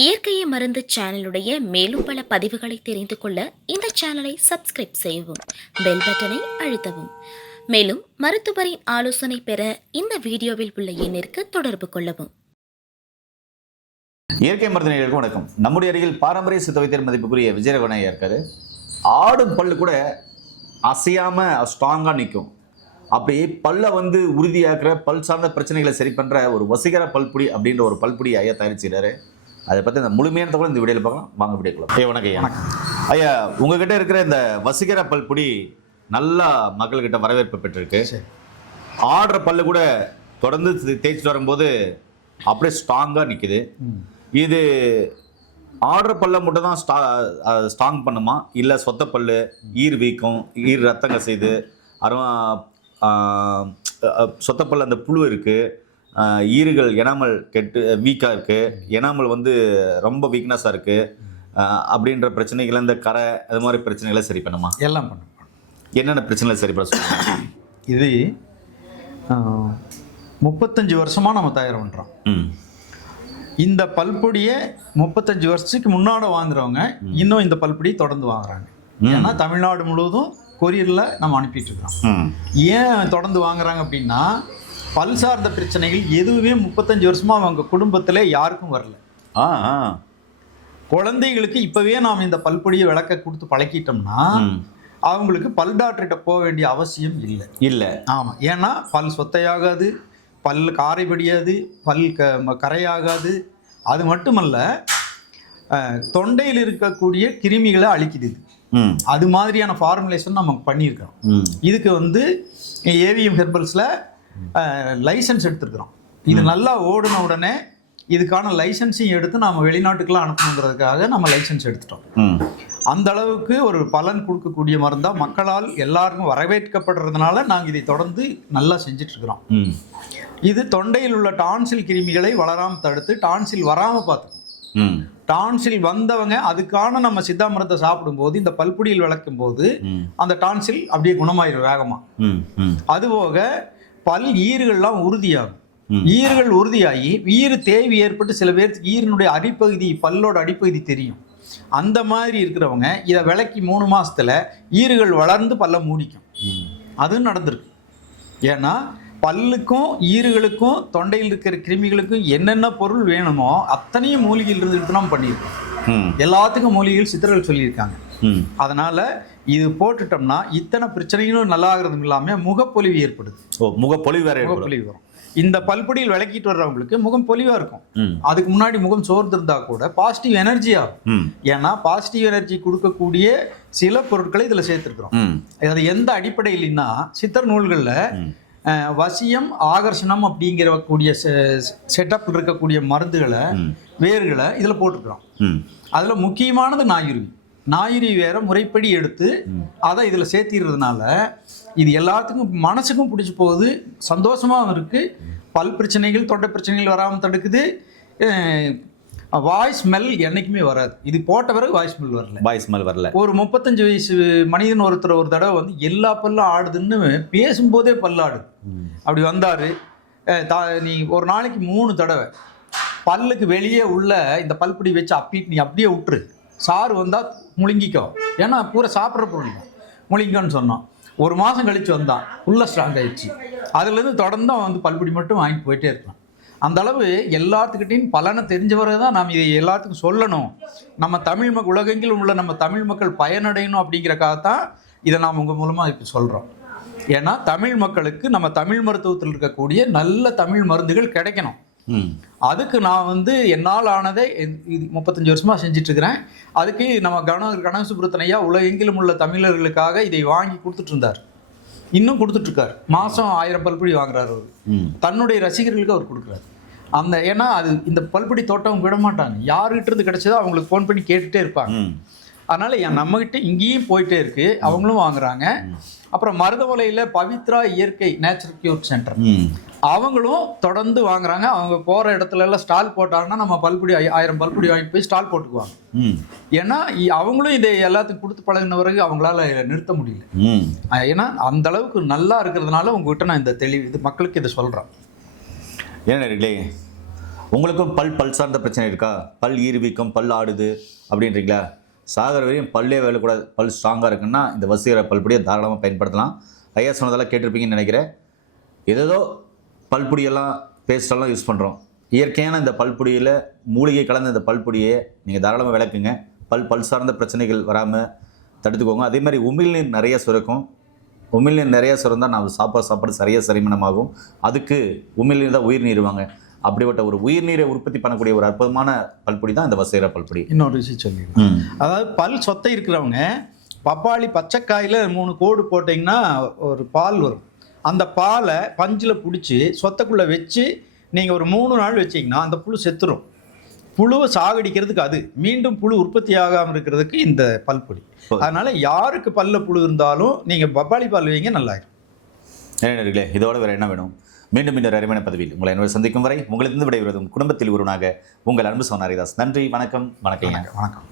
இயற்கையை மருந்து சேனலுடைய மேலும் பல பதிவுகளை தெரிந்து கொள்ள இந்த சேனலை சப்ஸ்கிரைப் செய்யவும் பெல் பட்டனை அழுத்தவும். மேலும் மருத்துவரின் ஆலோசனை பெற இந்த வீடியோவில் உள்ள எண்ணிற்கு தொடர்பு கொள்ளவும். இயற்கை மருத்துவ வணக்கம். நம்முடைய அருகில் பாரம்பரிய சித்த வைத்தியர் மதிப்புக்குரிய விஜயரவணையா இருக்காரு. ஆடும் பல்லு கூட அசையாம ஸ்ட்ராங்காக நிற்கும் அப்படி பல்லை வந்து உறுதியாக்குற பல் சார்ந்த பிரச்சனைகளை சரி பண்ணுற ஒரு வசீகர பல்புடி அப்படின்ற ஒரு பல்புடி ஐயா தயாரிச்சுறாரு அதை பத்தி இந்த முழுமையான தகவல் இந்த வீடியோவில் பார்க்கலாம். வாங்க வீடியோக்குள்ள ஐயா வணக்கம் ஐயா. ஐயா உங்ககிட்ட இருக்கிற இந்த வசீகர பல்புடி நல்லா மக்கள்கிட்ட வரவேற்பு பெற்றிருக்கு. ஆடுற பல்லு கூட தொடர்ந்து தேய்ச்சிட்டு வரும்போது அப்படியே ஸ்ட்ராங்காக நிற்குது இது ஆடுற பல்ல மட்டும் தான் ஸ்டா ஸ்ட்ராங் பண்ணுமா? இல்லை சொத்த பல்லு ஈர் வீக்கம் ஈர் ரத்தம் கசைது அப்புறம் சொத்த பல்ல அந்த புழு இருக்குது ஈறுகள் எனாமல் கெட்டு வீக்காக இருக்குது எனாமல் வந்து ரொம்ப வீக்னஸாக இருக்குது அப்படின்ற பிரச்சனைகளை இந்த கரை அது மாதிரி பிரச்சனைகளை சரி பண்ணுமா? எல்லாம் பண்ணும் என்னென்ன பிரச்சனைகளை சரி பண்ண இது முப்பத்தஞ்சு வருஷமாக நம்ம தயார் பண்ணுறோம் இந்த பல்பொடியை முப்பத்தஞ்சு வருஷத்துக்கு முன்னாடி வாங்குறவங்க இன்னும் இந்த பல்பொடியை தொடர்ந்து வாங்குறாங்க. ஏன்னா தமிழ்நாடு முழுவதும் கொரியரில் நம்ம அனுப்பிட்டு இருக்கிறோம். ஏன் தொடர்ந்து வாங்குறாங்க அப்படின்னா பல் சார்ந்த பிரச்சனைகள் எதுவுமே முப்பத்தஞ்சு வருஷமா அவங்க குடும்பத்தில் யாருக்கும் வரல. ஆ குழந்தைகளுக்கு இப்போவே நாம் இந்த பல்பொடியை விளக்க கொடுத்து பழக்கிட்டோம்னா. அவங்களுக்கு பல் டாக்டர்கிட்ட போக வேண்டிய அவசியம் இல்லை. இல்லை. ஆமாம் ஏன்னா பல் சொத்தையாகாது பல் காரைபடியாது பல் க கரையாகாது. அது மட்டுமல்ல தொண்டையில் இருக்கக்கூடிய கிருமிகளை அழிக்குது அது மாதிரியான ஃபார்முலேஷன் நம்ம பண்ணியிருக்கிறோம். ம். இதுக்கு வந்து ஏவிஎம் ஹெர்பல்ஸில் லைசன்ஸ் எடுத்துருக்குறோம். இது நல்லா ஓடின உடனே இதுக்கான லைசன்ஸையும் எடுத்து நம்ம வெளிநாட்டுக்கெல்லாம் அனுப்பணுங்கிறதுக்காக நம்ம லைசன்ஸ் எடுத்துட்டோம். அந்த அளவுக்கு ஒரு பலன் கொடுக்கக்கூடிய மருந்தா மக்களால் எல்லாருக்கும் வரவேற்கப்படுறதுனால நாங்கள் இதை தொடர்ந்து நல்லா செஞ்சுட்டு இருக்கிறோம் ம். இது தொண்டையில் உள்ள டான்சில் கிருமிகளை வளராமல் தடுத்து டான்சில் வராமல் பார்த்துக்கும் ம். டான்சில் வந்தவங்க அதுக்கான நம்ம சித்தா மருந்தை சாப்பிடும்போது இந்த பல்புடியில் விளக்கும் போது அந்த டான்சில் அப்படியே குணமாயிரும் வேகமாக அதுபோக பல் ஈறுகள்லாம் உறுதியாகும். ஈறுகள் உறுதியாகி ஈறு தேய்வு ஏற்பட்டு சில பேருக்கு ஈரினுடைய அடிப்பகுதி பல்லோட அடிப்பகுதி தெரியும். அந்த மாதிரி இருக்கிறவங்க இதை விளக்கி மூணு மாசத்துல ஈறுகள் வளர்ந்து பல்ல மூடிக்கும். அதுவும் நடந்திருக்கு. ஏன்னா பல்லுக்கும் ஈறுகளுக்கும் தொண்டையில் இருக்கிற கிருமிகளுக்கும் என்னென்ன பொருள் வேணுமோ அத்தனையும் மூலிகையில் இருந்து எடுத்து நம்ம பண்ணியிருக்கோம். எல்லாத்துக்கும் மூலிகைகள் சித்தர்கள் சொல்லியிருக்காங்க. அதனால இது போட்டுட்டோம்னா இத்தனை பிரச்சனைகளும் நல்லா ஆகிறதும் இல்லாமல் முகப்பொலிவு ஏற்படுது. ஓ முகப்பொலிவு வேற முகப்பொலிவு வரும். இந்த பல்பொடியில் விளக்கிட்டு வர்றவங்களுக்கு முகம் பொலிவா இருக்கும். அதுக்கு முன்னாடி முகம் சோர்ந்திருந்தா கூட பாசிட்டிவ் எனர்ஜி ஆகும். ஏன்னா பாசிட்டிவ் எனர்ஜி கொடுக்கக்கூடிய சில பொருட்களை இதில் சேர்த்துருக்குறோம். அது எந்த அடிப்படையிலன்னா சித்தர் நூல்களில் வசியம் ஆகர்ஷணம் அப்படிங்கிற கூடிய செட்டப் இருக்கக்கூடிய மருந்துகளை. வேர்களை இதில் போட்டிருக்கிறோம். அதில் முக்கியமானது நாயுருவி நாயுருவி வேற முறைப்படி எடுத்து. அதை இதில் சேர்த்திடுறதுனால இது எல்லாத்துக்கும் மனசுக்கும் பிடிச்சி போகுது சந்தோஷமாகவும் இருக்குது பல் பிரச்சனைகள் தொண்டை பிரச்சனைகள் வராமல் தடுக்குது. வாய் ஸ்மெல் என்னைக்குமே வராது. இது போட்ட பிறகு வாய் ஸ்மெல் வரல. பாய் ஸ்மெல் வரல. ஒரு முப்பத்தஞ்சு வயசு மனிதன் ஒருத்தர் ஒரு தடவை வந்து எல்லா பல்லும் ஆடுதுன்னு பேசும்போதே பல்லாடு. அப்படி வந்தார். நீ ஒரு நாளைக்கு மூணு தடவை பல்லுக்கு வெளியே உள்ள இந்த பல்புடி வச்சு அப்பிட்டு நீ அப்படியே விட்டுரு சாறு வந்தால் முழுங்கிக்கோ. ஏன்னா பூரா சாப்பிட்ற பொருள் தான். முழுங்கிக்கோன்னு சொன்னோம் ஒரு மாதம் கழிச்சு வந்தான். உள்ள ஸ்ட்ராங் ஆயிடுச்சு. அதுலேருந்து தொடர்ந்து அவன் வந்து பல்புடி மட்டும் வாங்கிட்டு போயிட்டே இருக்கான் அந்த அளவு எல்லாத்துக்கிட்டையும் பலனை தெரிஞ்சவரை தான் நாம் இதை எல்லாத்துக்கும் சொல்லணும். நம்ம தமிழ் மக்கள் உலகெங்கிலும் உள்ள நம்ம தமிழ் மக்கள் பயனடையணும் அப்படிங்கிறக்காக தான் இதை நாம் உங்கள் மூலமாக இப்போ சொல்கிறோம் ஏன்னா தமிழ் மக்களுக்கு நம்ம தமிழ் மருத்துவத்தில் இருக்கக்கூடிய நல்ல தமிழ் மருந்துகள் கிடைக்கணும். அதுக்கு நான் வந்து என்னால் ஆனதை இது- முப்பத்தஞ்சு வருஷமா செஞ்சுட்டு இருக்கிறேன் அதுக்கு நம்ம கண கணசுபுரத்தன் ஐயா உலகெங்கிலும் உள்ள தமிழர்களுக்காக இதை வாங்கி கொடுத்துட்டு இருந்தார் இன்னும் கொடுத்துட்டு இருக்கார் மாசம் ஆயிரம் பல்புடி வாங்குறாரு அவர். தன்னுடைய ரசிகர்களுக்கு அவர் கொடுக்குறாரு. அந்த ஏன்னா அது இந்த பல்புடி தோட்டம் விட மாட்டாங்க யாருகிட்ட இருந்து கிடைச்சதோ அவங்களுக்கு ஃபோன் பண்ணி கேட்டுட்டே இருப்பாங்க. அதனால என் நம்மகிட்ட இங்கேயும் போயிட்டே இருக்கு. அவங்களும் வாங்குறாங்க. அப்புறம் மருதமலையில் பவித்ரா இயற்கை நேச்சர் கியூர் சென்டர் அவங்களும் தொடர்ந்து வாங்குறாங்க. அவங்க போகிற இடத்துல எல்லாம் ஸ்டால் போட்டாங்கன்னா நம்ம பல்புடி ஆயிரம் பல்புடி வாங்கி போய் ஸ்டால் போட்டுக்குவாங்க. ஏன்னா அவங்களும் இதை எல்லாத்துக்கும் கொடுத்து பழகின பிறகு அவங்களால நிறுத்த முடியல. ஏன்னா அந்த அளவுக்கு நல்லா இருக்கிறதுனால உங்ககிட்ட நான் இந்த தெளிவு இது மக்களுக்கு இதை சொல்கிறேன் ஏன்னா உங்களுக்கும் பல் பல் சார்ந்த பிரச்சனை இருக்கா? பல் ஈர்வீக்கம் பல் ஆடுது அப்படின்றீங்களா? சாகர் வரையும் பல்லே வேலக்கூடாது பல் ஸ்ட்ராங்காக இருக்குன்னா இந்த வசீகர பல்பொடியை தாராளமாக பயன்படுத்தலாம். ஐயா சொன்னதெல்லாம் கேட்டிருப்பீங்கன்னு நினைக்கிறேன். ஏதேதோ பல்பொடியெல்லாம் பேஸ்டெல்லாம் யூஸ் பண்ணுறோம் இயற்கையான இந்த பல்பொடியில் மூலிகை கலந்த இந்த பல்பொடியை நீங்கள் தாராளமாக விளக்குங்க. பல் பல் சார்ந்த பிரச்சனைகள் வராமல் தடுத்துக்கோங்க. அதே மாதிரி உமிழ்நீர் நிறைய சுரக்கும். உமிழ்நீர் நிறைய சுரந்தால் நான் சாப்பாடு சாப்பாடு சரியாக செரிமானமாகும். அதுக்கு உமிழ்நீர் தான் உயிர் நீருவாங்க. அப்படிப்பட்ட ஒரு உயிர்நீரை உற்பத்தி பண்ணக்கூடிய ஒரு அற்புதமான பல்பொடி தான் இந்த வசீகர பல்பொடி. இன்னொரு விஷயம் சொல்லிடுறேன். அதாவது பல் சொத்தை இருக்கிறவங்க பப்பாளி பச்சைக்காயில் மூணு கோடு போட்டிங்கன்னா ஒரு பால் வரும். அந்த பாலை பஞ்சில் பிடிச்சி சொத்தைக்குள்ளே வச்சு நீங்கள் ஒரு மூணு நாள் வச்சீங்கன்னா அந்த புழு செத்துரும். புழுவை சாகடிக்கிறதுக்கு அது. மீண்டும் புழு உற்பத்தி ஆகாமல் இருக்கிறதுக்கு இந்த பல்பொடி. அதனால யாருக்கு பல்ல புழு இருந்தாலும் நீங்கள் பப்பாளி பால் வைங்க நல்லாயிரும். நேர்களே இதோட வேறு என்ன வேணும்? மீண்டும் இன்னொரு அருமையான பதவியில் உங்களை என்னோட சந்திக்கும் வரை உங்களிருந்து விடைபெறுவதும் குடும்பத்தில் ஒருவனாக உங்கள் அன்பு சோனாரிதாஸ். நன்றி வணக்கம். வணக்கம் வணக்கம்.